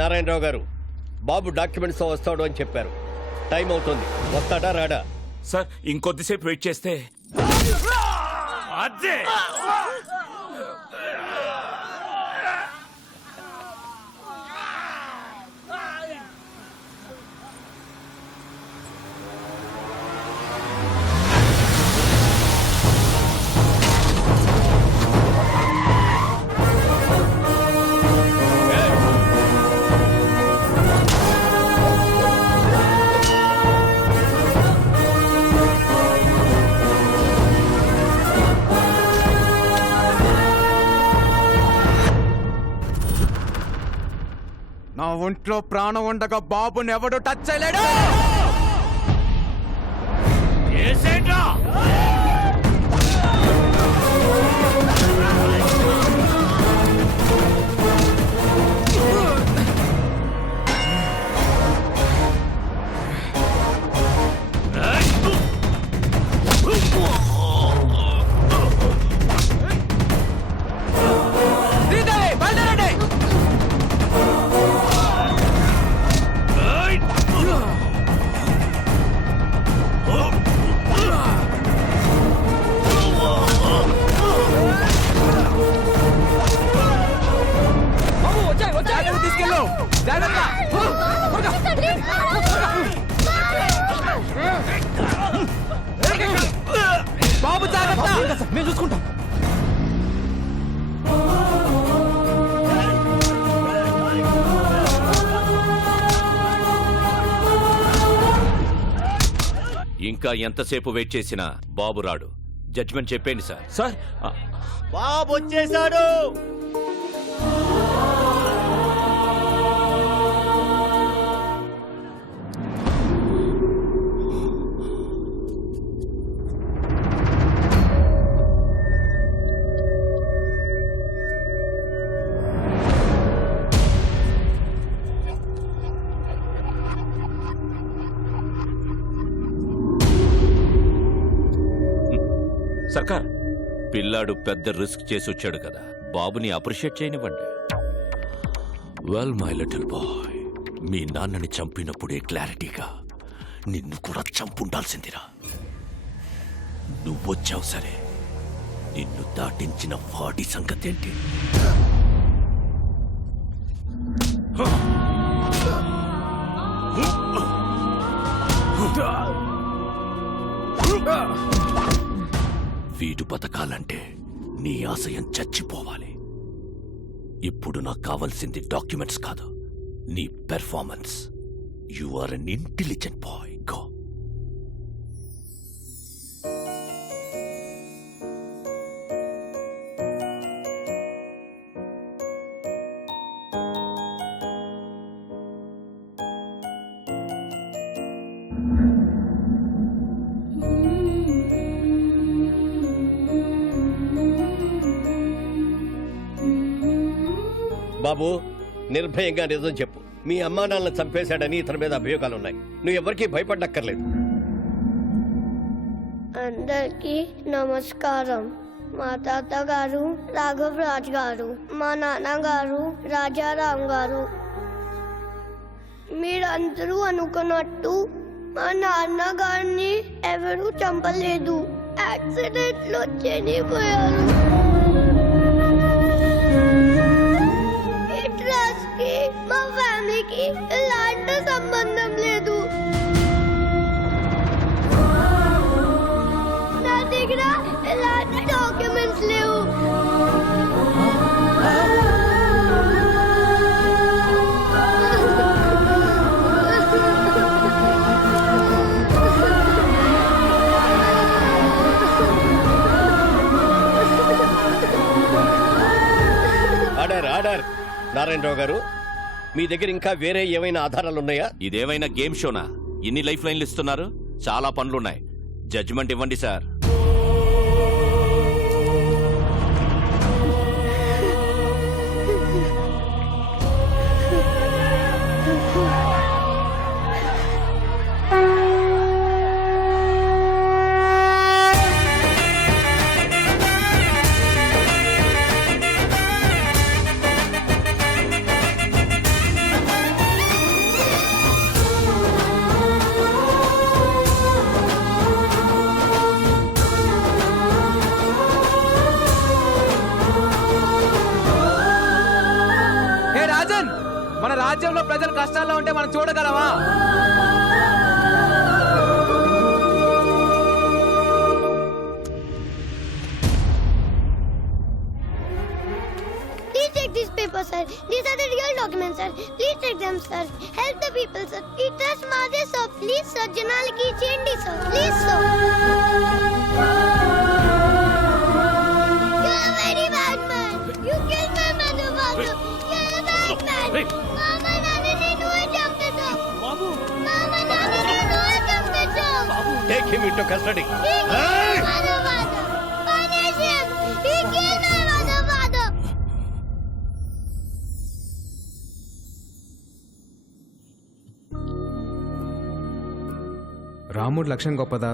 నారాయణరావు గారు, బాబు డాక్యుమెంట్స్ వస్తాడు అని చెప్పారు. టైం అవుతుంది, వస్తాడా రాడా? సార్ ఇంకొద్దిసేపు వెయిట్ చేస్తే అదే నా ఒంట్లో ప్రాణం ఉండగా బాబుని ఎవడు టచ్ చేయలేడు. తీసుకెళ్ళు, జాగ్రత్త. బాబు జాగ్రత్త, మేము చూసుకుంటాం. ఇంకా ఎంతసేపు వెయిట్ చేసినా బాబు రాడు. జడ్జిమెంట్ చెప్పండి సార్. సార్ బాబు వచ్చేసాడు. సర్కార్, పిల్లాడు పెద్ద రిస్క్ చేసి వచ్చాడు కదా, బాబుని అప్రిషియేట్ చేయనివ్వండి. వెల్ మై లిటిల్ బాయ్, మీ నాన్నని చంపినప్పుడే క్లారిటీగా నిన్ను కూడా చంపుండాల్సిందిరా. నువ్వొచ్చావు సరే, నిన్ను దాటించిన వాడి సంగతేంటి? వీడు బతకాలంటే నీ ఆశయం చచ్చిపోవాలి. ఇప్పుడు నాకు కావాల్సింది డాక్యుమెంట్స్ కాదు, నీ performance. You are an intelligent boy. Go. బాబు, నిర్భయంగా నిజం చెప్పు. మీ అమ్మా నాన్నలను చంపేశాడని ఇతని మీద అభియోగాలున్నాయి. నువ్వు ఎవరికీ భయపడక్కర్లేదు. అందరికీ నమస్కారం. మా తాతగారు రాఘవ్ రాజ్ గారు, మా నాన్నగారు రాజారాం గారు. మీరందరూ అనుకున్నట్టు మా నాన్నగారిని ఎవరూ చంపలేదు, యాక్సిడెంట్ లో చనిపోయారు. మా ఫ్యామిలీకి ఎలాంటి సంబంధం లేదు. నా దగ్గర ఎలాంటి డాక్యుమెంట్స్ లేవు. Order order. నారాయణరావు గారు, మీ దగ్గర ఇంకా వేరే ఏమైనా ఆధారాలు ఉన్నాయా? ఇదేమైనా గేమ్ షోనా? ఇన్ని లైఫ్ లైన్లు ఇస్తున్నారు. చాలా పనులున్నాయి. జడ్జిమెంట్ ఇవ్వండి సార్. కష్టాల్లో ఉంటే మనం చూడగలమా? Please take these papers, sir. These are the real documents, sir. Please take them, sir. Help the people, sir. We trust Mother, sir. Please, sir. Janaliki change, sir. Please, sir. You're a very bad man. You killed my mother, father. You're a bad man. Mama, Nana, need to jump it up. Mama, Nana, need to jump it up. Take him into custody. He killed my mother, father. Punish him. He killed my mother, father. రాముడు లక్ష్యం గొప్పదా,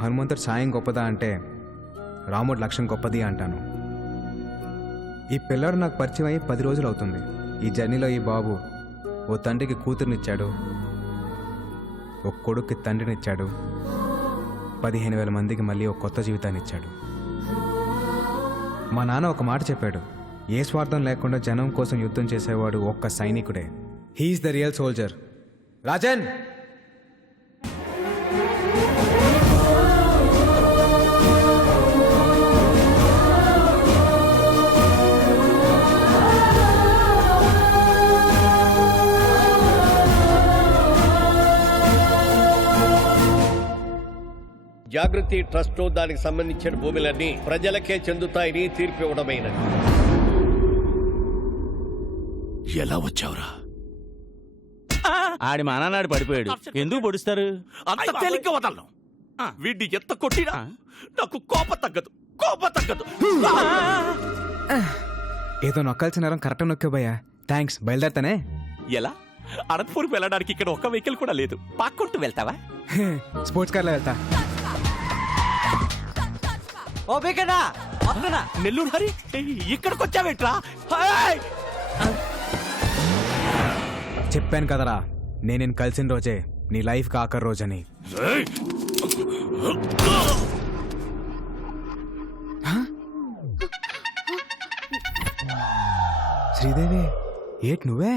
హనుమంతుడు సాయం గొప్పదా అంటే రాముడు లక్ష్యం గొప్పది అంటాను. ఈ పిల్లాడు నాకు పరిచయం అయ్యి 10 రోజులు అవుతుంది. ఈ జర్నీలో ఈ బాబు ఓ తండ్రికి కూతురునిచ్చాడు, ఒక కొడుక్కి తండ్రినిచ్చాడు, 15,000 మందికి మళ్ళీ ఒక కొత్త జీవితాన్ని ఇచ్చాడు. మా నాన్న ఒక మాట చెప్పాడు, ఏ స్వార్థం లేకుండా జనం కోసం యుద్ధం చేసేవాడు ఒక్క సైనికుడే. He is the real soldier. Rajan, Jagruti trust దానికి సంబంధించిన భూములన్నీ ప్రజలకే చెందుతాయని తీర్పు ఇవ్వడమైనది. ఎలా వచ్చావురా? ఆడి మా నాన్నాడు పడిపోయాడు. ఎందుకు పొడుస్తారు? అంత తేలిగ్గా వదలను. వీడిని ఎంత కొట్టినా నాకు కోపం తగ్గదు. ఏదో నొక్కాల్సిన నరం కరెక్ట్ నొక్కే భయ్యా. థ్యాంక్స్, బయలుదేరతానే. ఎలా? అనంతపూర్కి వెళ్ళడానికి ఇక్కడ ఒక్క వెహికల్ కూడా లేదు. పాక్కుంటూ వెళ్తావా? స్పోర్ట్స్ కార్లో వెళ్తా. నెల్లూరు హరి, ఇక్కడికి వచ్చావేట్రా? చెప్పాను కదరా, నేను కలిసిన రోజే నీ లైఫ్ ఆఖరి రోజని. శ్రీదేవి, ఏట్ నువ్వే?